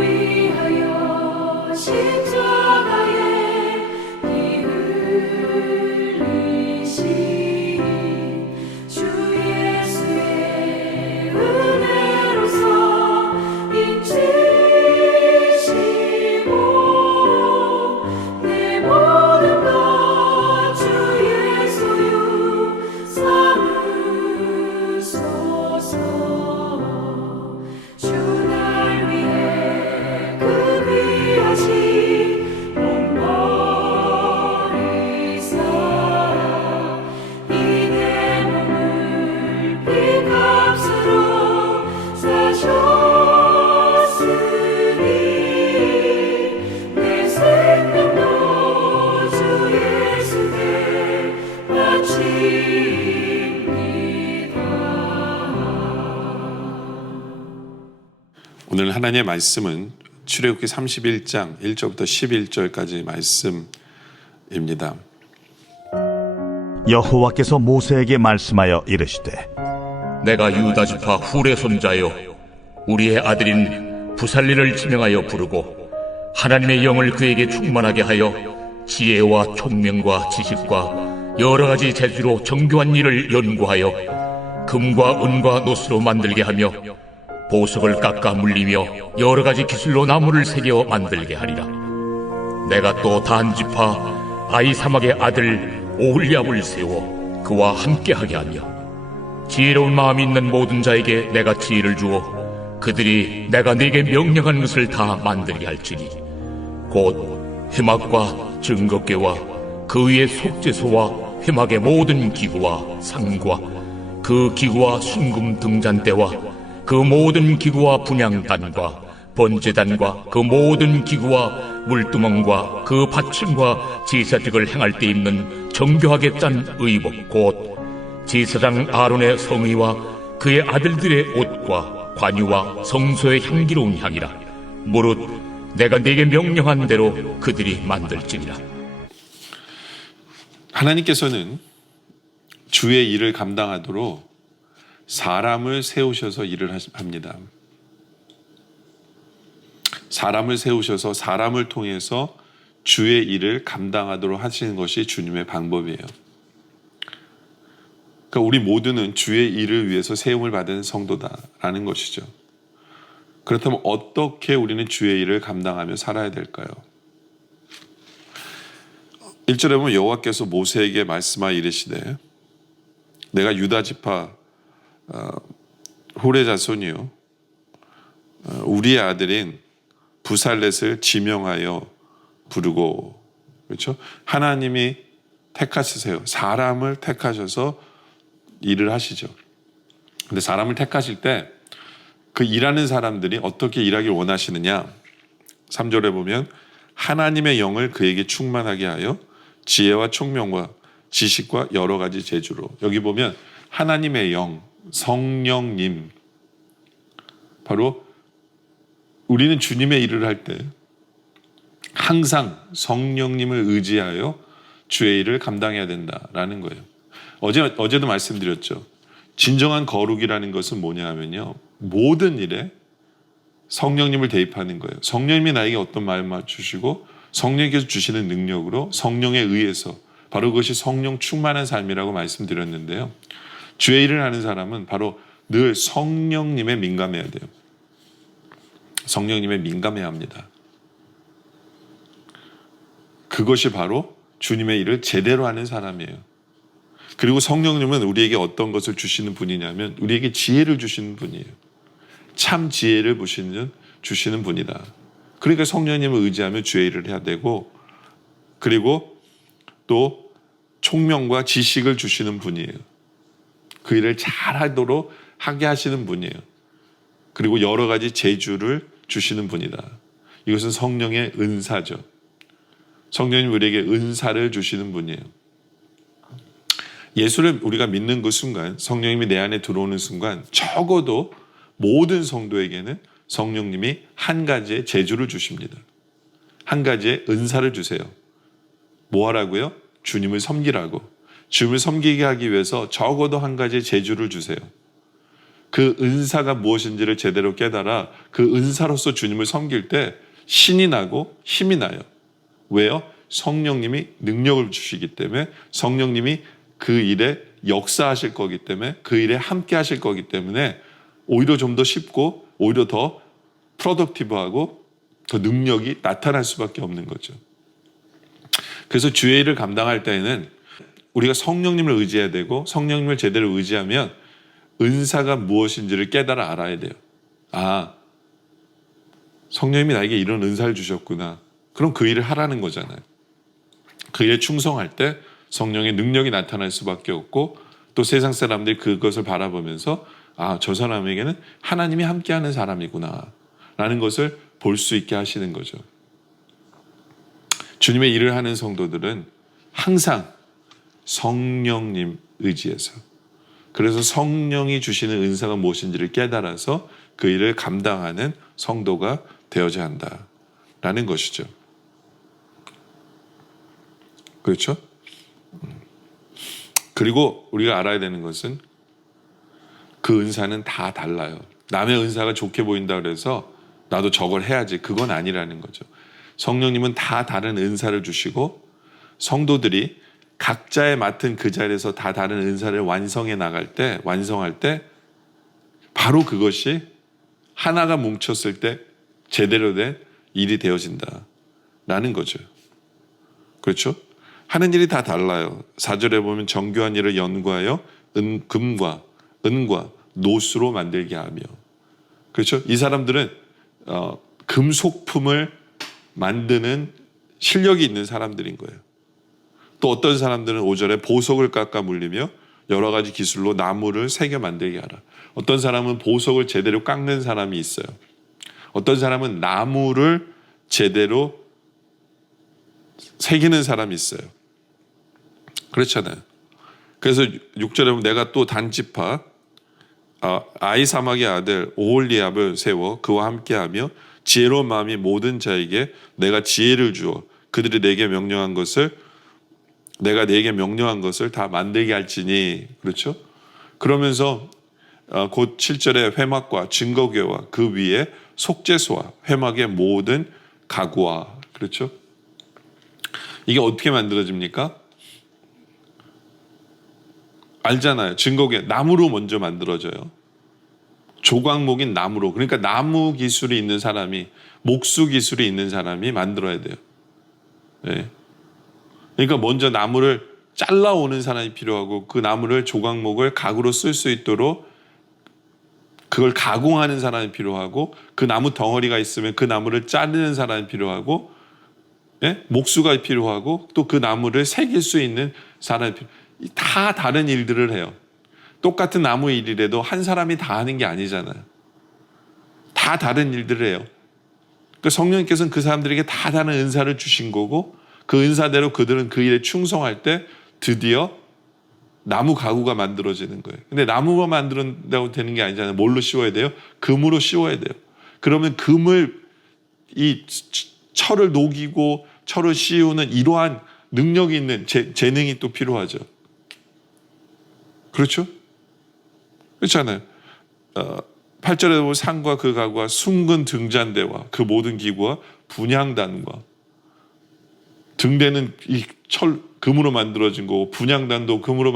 위하여 십자가에 피 흘리신 주 예수의 은혜로서 인치시고 내 모든 것 주 예수여 삼으소서. 주 날 위해 그 귀하신 몸버리사 이 내 몸을 피값으로 사셨으니 내 생명도 주 예수께 바칩니다. 오늘 하나님의 말씀은 출애굽기 31장 1절부터 11절까지 말씀입니다. 여호와께서 모세에게 말씀하여 이르시되 내가 유다 지파 훌의 손자요 우리의 아들인 부살리를 지명하여 부르고 하나님의 영을 그에게 충만하게 하여 지혜와 총명과 지식과 여러 가지 재주로 정교한 일을 연구하여 금과 은과 노스로 만들게 하며 보석을 깎아 물리며 여러 가지 기술로 나무를 새겨 만들게 하리라. 내가 또 단 지파 아히사막의 아들 오홀리압을 세워 그와 함께하게 하며 지혜로운 마음이 있는 모든 자에게 내가 지혜를 주어 그들이 내가 네게 명령한 것을 다 만들게 할지니 곧 회막과 증거궤와 그 위의 속죄소와 회막의 모든 기구와 상과 그 기구와 순금 등잔대와 그 모든 기구와 분향단과 번제단과 그 모든 기구와 물두멍과 그 받침과 제사직을 행할 때 입는 정교하게 짠 의복 곧 제사장 아론의 성의와 그의 아들들의 옷과 관유와 성소의 향기로운 향이라. 무릇 내가 네게 명령한 대로 그들이 만들지니라. 하나님께서는 주의 일을 감당하도록 사람을 세우셔서 일을 합니다. 사람을 세우셔서 사람을 통해서 주의 일을 감당하도록 하시는 것이 주님의 방법이에요. 그러니까 우리 모두는 주의 일을 위해서 세움을 받은 성도다라는 것이죠. 그렇다면 어떻게 우리는 주의 일을 감당하며 살아야 될까요? 1절에 보면 여호와께서 모세에게 말씀하여 이르시되 내가 유다 지파 훌의 자손이요 우리의 아들인 부살렛을 지명하여 부르고, 그렇죠? 하나님이 택하시세요. 사람을 택하셔서 일을 하시죠. 근데 사람을 택하실 때 그 일하는 사람들이 어떻게 일하길 원하시느냐? 3절에 보면 하나님의 영을 그에게 충만하게 하여 지혜와 총명과 지식과 여러 가지 재주로. 여기 보면 하나님의 영, 성령님, 바로 우리는 주님의 일을 할 때 항상 성령님을 의지하여 주의 일을 감당해야 된다라는 거예요. 어제도 말씀드렸죠. 진정한 거룩이라는 것은 뭐냐 하면요, 모든 일에 성령님을 대입하는 거예요. 성령님이 나에게 어떤 마음을 주시고 성령께서 주시는 능력으로 성령에 의해서, 바로 그것이 성령 충만한 삶이라고 말씀드렸는데요. 주의 일을 하는 사람은 바로 늘 성령님에 민감해야 돼요. 성령님에 민감해야 합니다. 그것이 바로 주님의 일을 제대로 하는 사람이에요. 그리고 성령님은 우리에게 어떤 것을 주시는 분이냐면 우리에게 지혜를 주시는 분이에요. 참 지혜를 주시는 분이다. 그러니까 성령님을 의지하며 주의 일을 해야 되고, 그리고 또 총명과 지식을 주시는 분이에요. 그 일을 잘하도록 하게 하시는 분이에요. 그리고 여러 가지 재주를 주시는 분이다. 이것은 성령의 은사죠. 성령님 우리에게 은사를 주시는 분이에요. 예수를 우리가 믿는 그 순간, 성령님이 내 안에 들어오는 순간 적어도 모든 성도에게는 성령님이 한 가지의 재주를 주십니다. 한 가지의 은사를 주세요. 뭐 하라고요? 주님을 섬기라고. 주님을 섬기게 하기 위해서 적어도 한 가지의 재주를 주세요. 그 은사가 무엇인지를 제대로 깨달아 그 은사로서 주님을 섬길 때 신이 나고 힘이 나요. 왜요? 성령님이 능력을 주시기 때문에, 성령님이 그 일에 역사하실 거기 때문에, 그 일에 함께 하실 거기 때문에 오히려 좀 더 쉽고 오히려 더 프로덕티브하고 더 능력이 나타날 수밖에 없는 거죠. 그래서 주의 일을 감당할 때에는 우리가 성령님을 의지해야 되고, 성령님을 제대로 의지하면 은사가 무엇인지를 깨달아 알아야 돼요. 아, 성령님이 나에게 이런 은사를 주셨구나. 그럼 그 일을 하라는 거잖아요. 그 일에 충성할 때 성령의 능력이 나타날 수밖에 없고, 또 세상 사람들이 그것을 바라보면서 아, 저 사람에게는 하나님이 함께하는 사람이구나 라는 것을 볼 수 있게 하시는 거죠. 주님의 일을 하는 성도들은 항상 성령님 의지해서, 그래서 성령이 주시는 은사가 무엇인지를 깨달아서 그 일을 감당하는 성도가 되어야 한다라는 것이죠. 그렇죠? 그리고 우리가 알아야 되는 것은 그 은사는 다 달라요. 남의 은사가 좋게 보인다 그래서 나도 저걸 해야지, 그건 아니라는 거죠. 성령님은 다 다른 은사를 주시고, 성도들이 각자의 맡은 그 자리에서 다 다른 은사를 완성할 때 바로 그것이 하나가 뭉쳤을 때 제대로 된 일이 되어진다라는 거죠. 그렇죠? 하는 일이 다 달라요. 4절에 보면 정교한 일을 연구하여 금과 은과 노수로 만들게 하며, 그렇죠? 이 사람들은 금속품을 만드는 실력이 있는 사람들인 거예요. 또 어떤 사람들은 5절에 보석을 깎아 물리며 여러 가지 기술로 나무를 새겨 만들게 하라. 어떤 사람은 보석을 제대로 깎는 사람이 있어요. 어떤 사람은 나무를 제대로 새기는 사람이 있어요. 그렇잖아요. 그래서 6절에 보면 내가 또 단지파 아이사막의 아들 오홀리압을 세워 그와 함께하며 지혜로운 마음이 모든 자에게 내가 지혜를 주어 그들이 내게 명령한 것을 다 만들게 할지니. 그렇죠? 그러면서 곧 7절에 회막과 증거궤와 그 위에 속죄소와 회막의 모든 가구와. 그렇죠? 이게 어떻게 만들어집니까? 알잖아요. 증거궤 나무로 먼저 만들어져요. 조각목인 나무로. 그러니까 나무 기술이 있는 사람이, 목수 기술이 있는 사람이 만들어야 돼요. 네. 그러니까 먼저 나무를 잘라오는 사람이 필요하고, 그 나무를 조각목을 가구로 쓸 수 있도록 그걸 가공하는 사람이 필요하고, 그 나무 덩어리가 있으면 그 나무를 자르는 사람이 필요하고, 예? 목수가 필요하고, 또 그 나무를 새길 수 있는 사람이 필요해요. 다 다른 일들을 해요. 똑같은 나무 일이라도 한 사람이 다 하는 게 아니잖아요. 다 다른 일들을 해요. 그러니까 성령님께서는 그 사람들에게 다 다른 은사를 주신 거고, 그 은사대로 그들은 그 일에 충성할 때 드디어 나무 가구가 만들어지는 거예요. 근데 나무가 만든다고 되는 게 아니잖아요. 뭘로 씌워야 돼요? 금으로 씌워야 돼요. 그러면 이 철을 녹이고 철을 씌우는 이러한 능력이 있는 재능이 또 필요하죠. 그렇죠? 그렇잖아요. 8절에 보면 상과 그 가구와 숭근 등잔대와 그 모든 기구와 분향단과, 등대는 이 금으로 만들어진 거고, 분향단도 금으로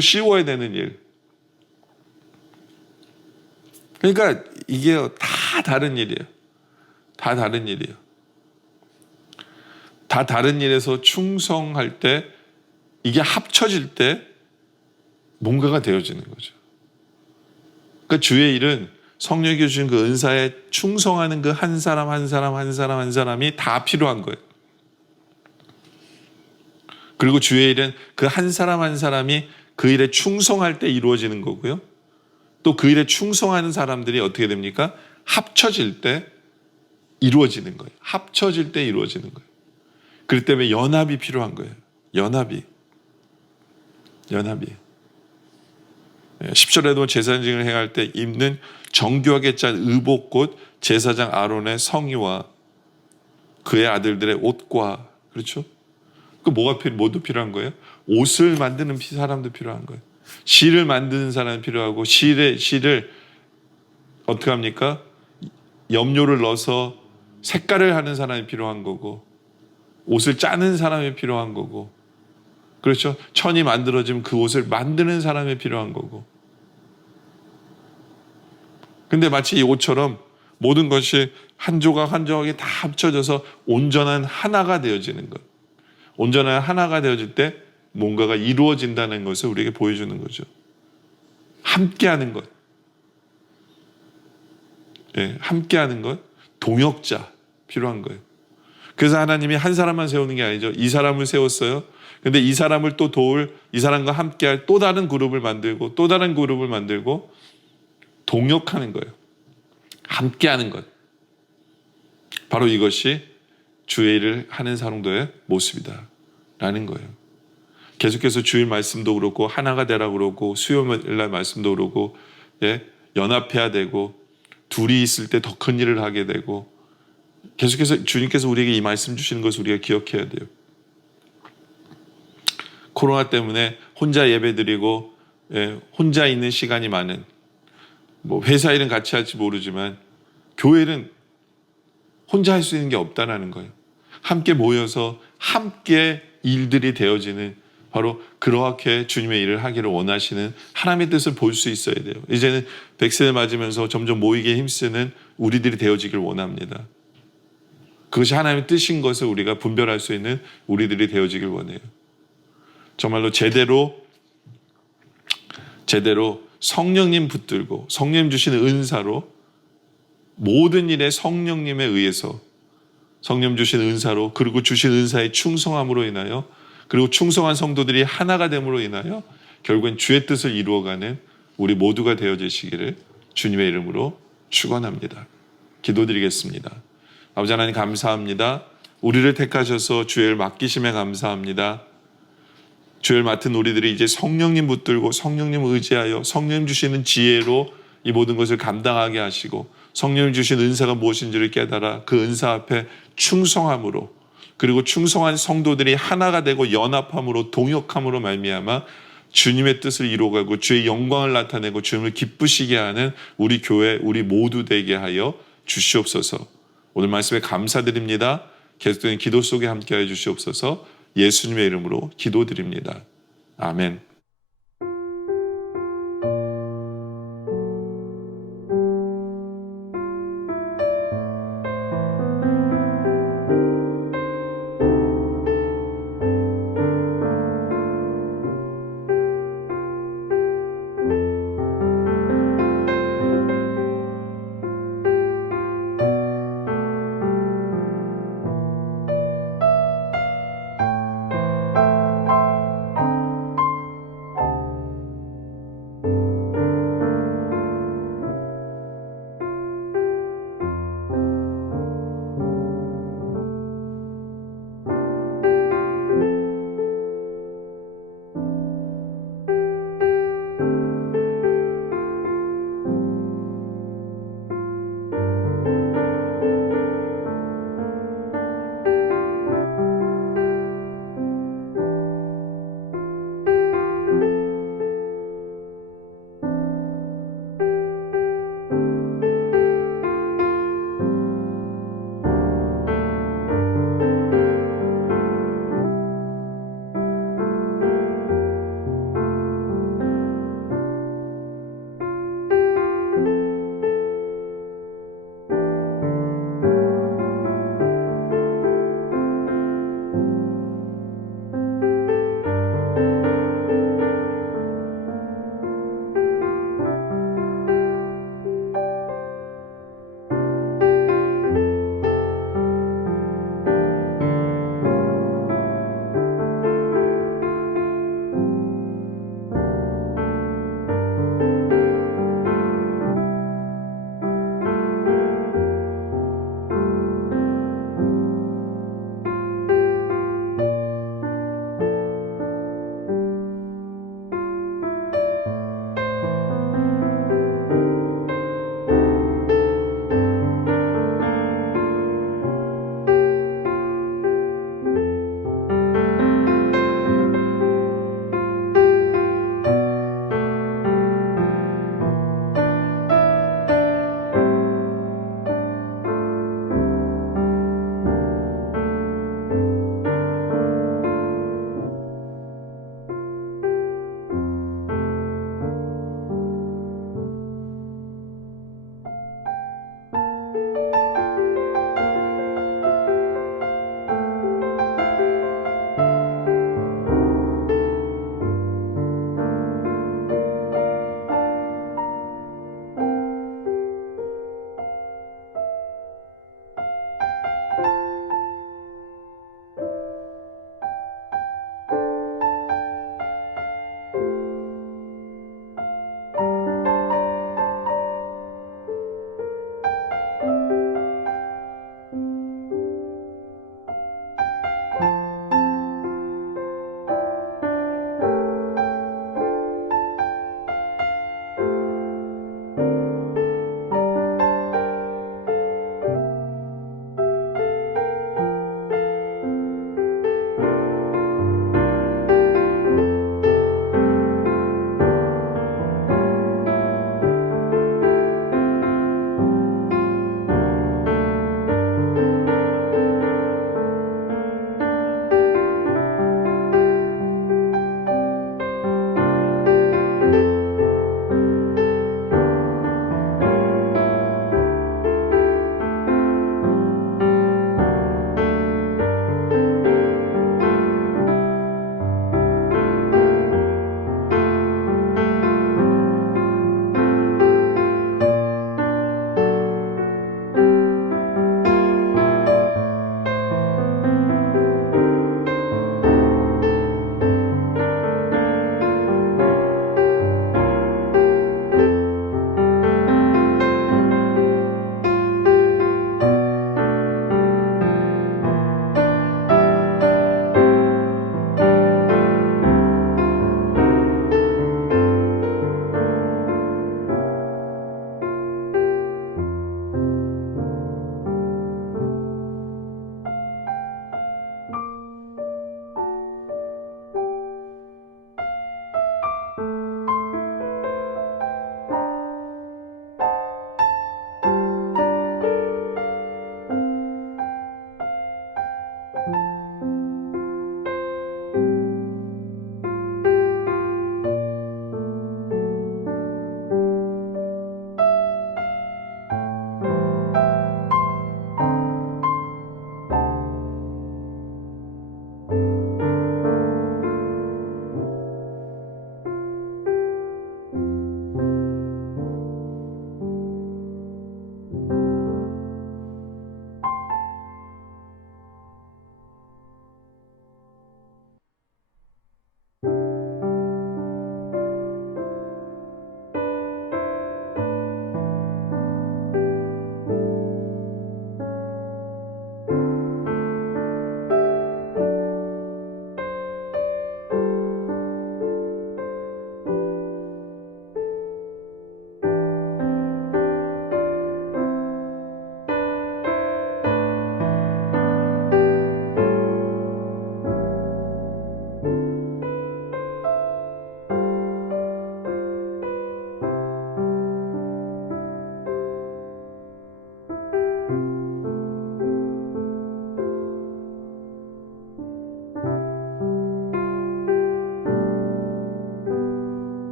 씌워야 되는 일. 그러니까 이게 다 다른 일이에요. 다 다른 일이에요. 다 다른 일에서 충성할 때, 이게 합쳐질 때 뭔가가 되어지는 거죠. 그러니까 주의 일은 성령이 주신 그 은사에 충성하는 그 한 사람이 다 필요한 거예요. 그리고 주의 일은 그 한 사람이 그 일에 충성할 때 이루어지는 거고요. 또 그 일에 충성하는 사람들이 어떻게 됩니까? 합쳐질 때 이루어지는 거예요. 합쳐질 때 이루어지는 거예요. 그렇기 때문에 연합이 필요한 거예요. 연합이. 10절에도 제사장을 행할 때 입는 정교하게 짠 의복 곧 제사장 아론의 성의와 그의 아들들의 옷과. 그렇죠? 그 모두 필요한 거예요. 옷을 만드는 사람도 필요한 거예요. 실을 만드는 사람이 필요하고 실을 어떻게 합니까? 염료를 넣어서 색깔을 하는 사람이 필요한 거고 옷을 짜는 사람이 필요한 거고 그렇죠? 천이 만들어지면 그 옷을 만드는 사람이 필요한 거고 근데 마치 이 옷처럼 모든 것이 한 조각 한 조각이 다 합쳐져서 온전한 하나가 되어지는 것. 온전한 하나가 되어질 때 뭔가가 이루어진다는 것을 우리에게 보여주는 거죠. 함께하는 것. 예, 함께하는 것. 동역자 필요한 거예요. 그래서 하나님이 한 사람만 세우는 게 아니죠. 이 사람을 세웠어요. 근데 이 사람을 또 도울, 이 사람과 함께할 또 다른 그룹을 만들고 또 다른 그룹을 만들고 동역하는 거예요. 함께하는 것. 바로 이것이 주의 일을 하는 사람들의 모습이다 라는 거예요. 계속해서 주일 말씀도 그렇고 하나가 되라 그러고 수요일 말씀도 그러고 연합해야 되고 둘이 있을 때 더 큰 일을 하게 되고 계속해서 주님께서 우리에게 이 말씀 주시는 것을 우리가 기억해야 돼요. 코로나 때문에 혼자 예배드리고 혼자 있는 시간이 많은 뭐 회사 일은 같이 할지 모르지만 교회 일은 혼자 할 수 있는 게 없다는 거예요. 함께 모여서 함께 일들이 되어지는 바로 그렇게 주님의 일을 하기를 원하시는 하나님의 뜻을 볼 수 있어야 돼요. 이제는 백세를 맞으면서 점점 모이기에 힘쓰는 우리들이 되어지길 원합니다. 그것이 하나님의 뜻인 것을 우리가 분별할 수 있는 우리들이 되어지길 원해요. 정말로 제대로 성령님 붙들고 성령님 주시는 은사로 모든 일에 성령님에 의해서 성령 주신 은사로 그리고 주신 은사의 충성함으로 인하여 그리고 충성한 성도들이 하나가 됨으로 인하여 결국엔 주의 뜻을 이루어가는 우리 모두가 되어지시기를 주님의 이름으로 축원합니다. 기도드리겠습니다. 아버지 하나님 감사합니다. 우리를 택하셔서 주의 일 맡기심에 감사합니다. 주의 일 맡은 우리들이 이제 성령님 붙들고 성령님 의지하여 성령님 주시는 지혜로 이 모든 것을 감당하게 하시고 성령님 주신 은사가 무엇인지를 깨달아 그 은사 앞에 충성함으로 그리고 충성한 성도들이 하나가 되고 연합함으로 동역함으로 말미암아 주님의 뜻을 이루어가고 주의 영광을 나타내고 주님을 기쁘시게 하는 우리 교회 우리 모두 되게 하여 주시옵소서. 오늘 말씀에 감사드립니다. 계속되는 기도 속에 함께하여 주시옵소서. 예수님의 이름으로 기도드립니다. 아멘.